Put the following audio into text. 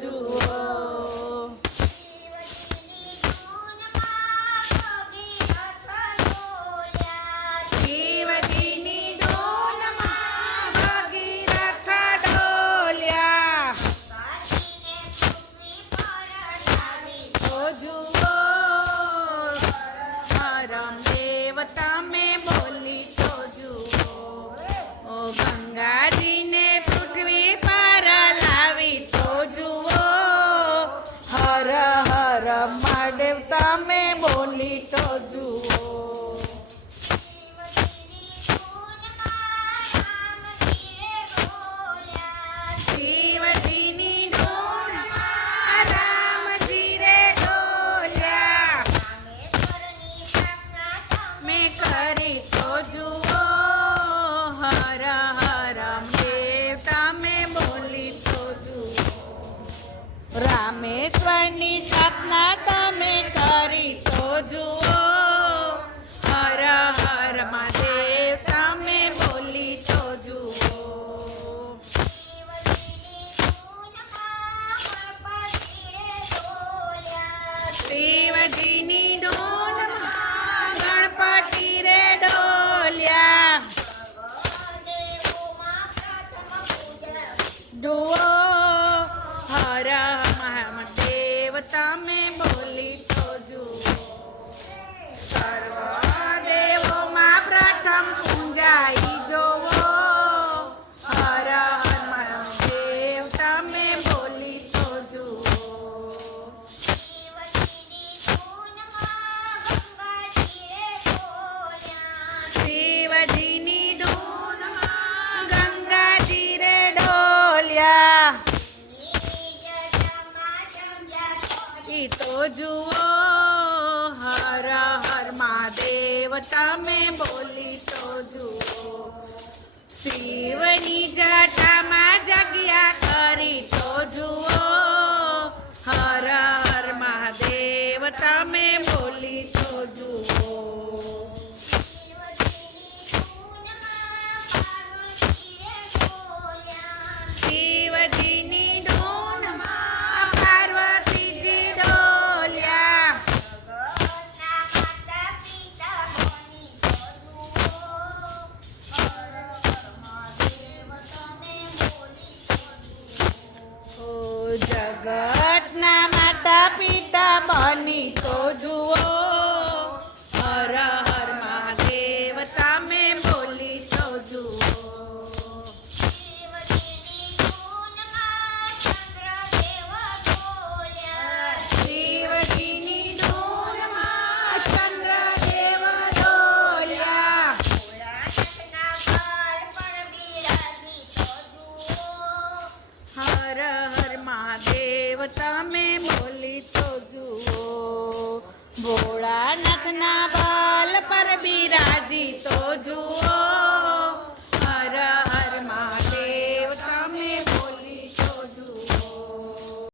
જુઓ. શિવજીની ધૂનમાં ભગીરથ ડોલ્યા. તો જુઓ પરમદેવ તમે બોલી તો જુઓ. ઓ ગંગાજીને પૃથ્વી પર લાવી તો જુઓ. હર હર મહાદેવ તમે બોલી તો જુઓ. શિવજીની ધૂનમાં રામજી રે ડોલ્યા. મેં કરી તો જુઓ. હર હર દેવ તમે બોલી તો જુઓ. રામેશ્વરની સ્થાપના તમે કરી તો જુઓ. હર હર મહાદેવ તમે બોલી તો જુઓ. શિવજીની ધૂનમાં ગણપતિ રે ડોલ્યા. જુઓ હર મહાદેવ તમે બોલી તો જુઓ. સર્વ દેવોમાં પ્રથમ પૂજાઈ જોવો. હર હર મહાદેવ તમે બોલી તો જુઓ. શિવજીની ધૂનમાં ગંગાજી રે ડોલ્યા. ઈ તો જુઓ. હર હર મહાદેવ તમે બોલી તો જુઓ. શિવની જટામાં જગ્યા કરી તો જુઓ. હર હર મહાદેવ તમે બોલી તો જુઓ. શિવજીની ધૂનમાં પાર્વતીજી ડોલ્યા. ઓ જગતના માતા પિતા બની તો જુઓ. હર હર મહાદેવ તમે બોલી તો જુઓ. શિવજીની ધૂનમાં ચંદ્રદેવ ડોલ્યા. હર હર મહાદેવ તમે બોલી તો જુઓ. ભોળાનાથના બલ પર બિરાજી તો